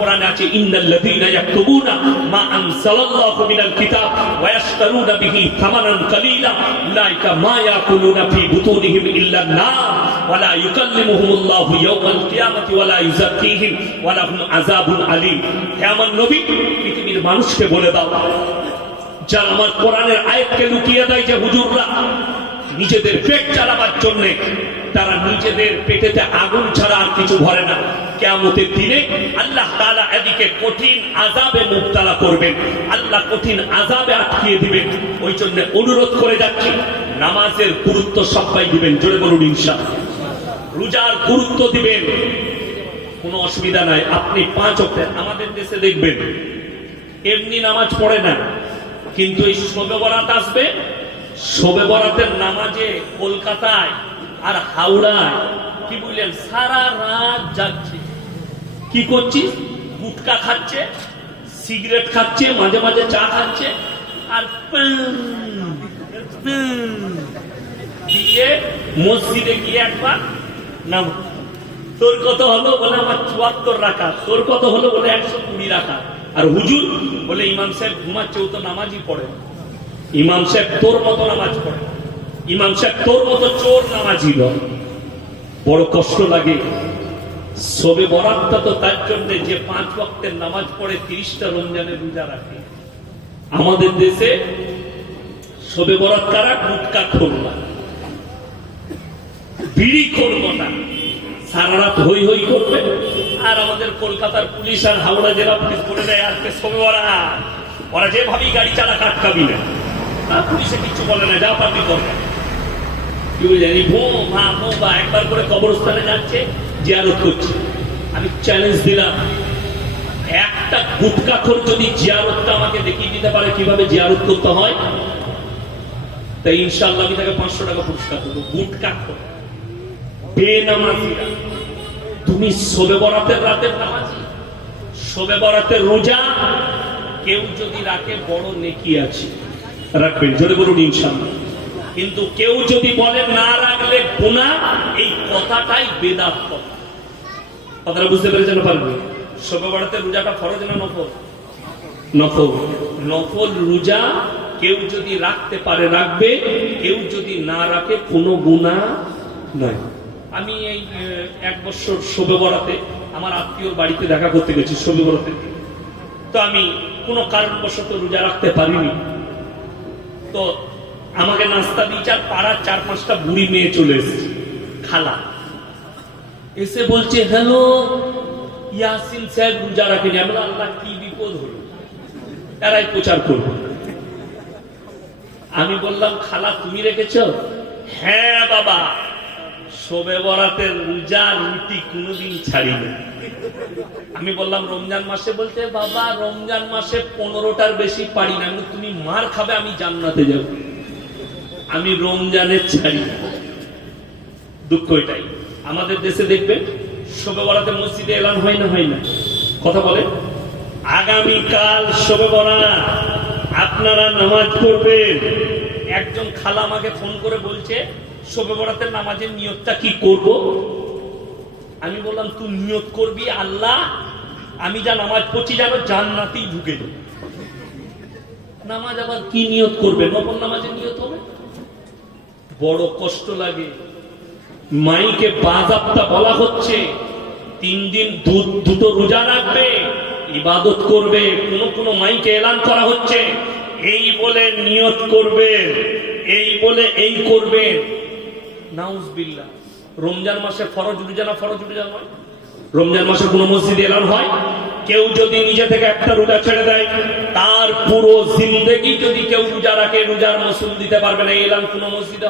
কোরআনে আছে ইন্নাল্লাযীনা ইয়াকতুবুনা মা আনজালাল্লাহু মিনাল কিতাব ওয়া ইয়াশতারুনা বিহি থামানান কালীলা উলাইকা মা ইয়াকুলুনা ফি বুতুনিহিম ইল্লান নার ওয়া লা ইউকাল্লিমুহুমুল্লাহু ইয়াওমাল কিয়ামাতি ওয়া লা ইউযাক্কিহিম ওয়া লাহুম আযাবুন আলীম। হে আমার নবী, পৃথিবীর মানুষকে বলে দাও, যারা আমার কোরআনের আয়াতকে লুকিয়ে দেয় যে হুজুররা নিজেদের পেট চালাবার জন্য তারা নিজেদের পেটেতে আগুন ছাড়া আর কিছু ভরে না, কিয়ামতের দিনে আল্লাহ তাআলা এদিকে কঠিন আযাবে মুবতালা করবেন, আল্লাহ কঠিন আযাবে আটকিয়ে দিবেন। ওই জন্য অনুরোধ করে যাচ্ছি, নামাজের গুরুত্ব সবাই দিবেন, জোরে বলুন ইনশাআল্লাহ। রোজার গুরুত্ব দিবেন, কোনো অসুবিধা নাই। আপনি 5 ওয়াক্ত আমাদের দেশে দেখবেন এমনি নামাজ পড়ে না, কিন্তু এই শবে বরাত আসবে, শবে বরাতের নামাজে কলকাতায় আর হাওড়ায় কি বললেন সারা রাত যাচ্ছে। কি করছিস? গুটকা খাচ্ছে, সিগারেট খাচ্ছে, মাঝে মাঝে চা খাচ্ছে, আর দিয়ে মসজিদে গিয়ে একবার নাম, তোর কত হলো? বলে আমার 74 রাকাত। তোর কত হলো? বলে 120 রাকাত। আর হুজুর বলে ইমাম সাহেব ঘুমাচ্ছে, ও তো নামাজই পড়ে। ইমাম সাহেব তোর মতো নামাজ পড়ে, ইমাম সাহেব তোর মতো চোর নামাজি নয়। বড় কষ্ট লাগে। শবে বরাতটা তো তার জন্য যে 5 ওয়াক্তের নামাজ পড়ে, 30টা রমজানের রোজা রাখে। আমাদের দেশে শবে বরাত কারা? গুটকা খোর না, বিড়ি খোর না, সারা রাত হই হই করবে। আর আমাদের কলকাতার পুলিশ আর হাওড়া জেলা পুলিশ বলে দেয় আজকে শবে বরাত, ওরা যেভাবেই গাড়ি চালাক আটকাবি না, পুলিশে কিছু বলে না, যা পারবি করবে। কি জানি বা একবার করে কবরস্থানে যাচ্ছে, জিয়ারত করছে। আমি চ্যালেঞ্জ দিলাম, একটা গুটকাখোর যদি জিয়ারতটা আমাকে দেখিয়ে দিতে পারে কিভাবে জিয়ারত করতে হয়, তাই ইনশাআল্লাহ আমি তাকে 500 টাকা পুরস্কার দেবো। গুটকাখোর, বেনামাজিরা। তুমি শবে বরাতের রাতের নামাজি, শবে বরাতের রোজা কেউ যদি রাখে বড় নেকি আছে, রাখবেন, জোরে বলুন ইনশাআল্লাহ। কিন্তু কেউ যদি বলে না রাখলে গুনাহ, এই কথাটাই বেদাত কথা। কথাটা বুঝতে পেরেছেন? পারবে? শবে বরাতের রোজাটা ফরজ না নফল? নফল। নফল রোজা কেউ যদি রাখতে পারে রাখবে, কেউ যদি না রাখে কোনো গুনাহ নাই। আমি এই 1 বছর শবে বরাতে আমার আত্মীয়র বাড়িতে দেখা করতে গেছি শবে বরাতে, তো আমি কোনো কারণবশত রোজা রাখতে পারিনি। তো আমাকে নাস্তা দিয়েছে, আর পাড়ার 4-5টা বুড়ি মেয়ে চলে এসেছে, খালা এসে বলছে, হ্যালো ইয়াসিন সাহেব রোজা রাখেনি। আমি বললাম আল্লাহ কি বিপদ হলো, এরাই প্রচার করবো। আমি বললাম খালা তুমি রেখেছ? হ্যাঁ বাবা, শবে বরাতের রোজা রুটি কোনোদিন ছাড়ি না। আমি বললাম রমজান মাসে? বলতে বাবা রমজান মাসে 15টার বেশি পারি না। তুমি মার খাবে, আমি জান্নাতে যাব, আমি রমজানে ছাড়ি না। দুঃখ এটাই। আমাদের দেশে দেখবেন শবে বরাতে মসজিদে এলান হয় না, হয় না? কথা বলে আগামীকাল শবে বরাত, আপনারা নামাজ পড়বেন। একজন খালা আমাকে ফোন করে বলছে শবে বরাতের নামাজের নিয়তটা কি করব? আমি বললাম তুই নিয়ত করবি আল্লাহ আমি যা নামাজ পড়ছি যেন জান্নাতেই ঢুকে যাবে। নামাজ আবার কি নিয়ত করবে? নফল নামাজের নিয়ত হবে। বড় কষ্ট লাগে। মাইকে বাজাবটা বলা হচ্ছে 3 দিন দুটো রোজা রাখবে, ইবাদত করবে। কোন মাইকে এলান করা হচ্ছে এই বলে নিয়ত করবে, এই বলে এই করবে। নাউজুবিল্লাহ। রমজান মাসে ফরজ রোজা না ফরজ রোজা নয়? রমজান মাসে কোন মসজিদে এলান হয়? কেউ যদি নিজে থেকে একটা রোজা ছেড়ে দেয়, তার পুরো জিন্দেগি যদি কেউ রোজা রাখে, রোজার মাসুল দিতে পারবে না। এলান কোন মসজিদে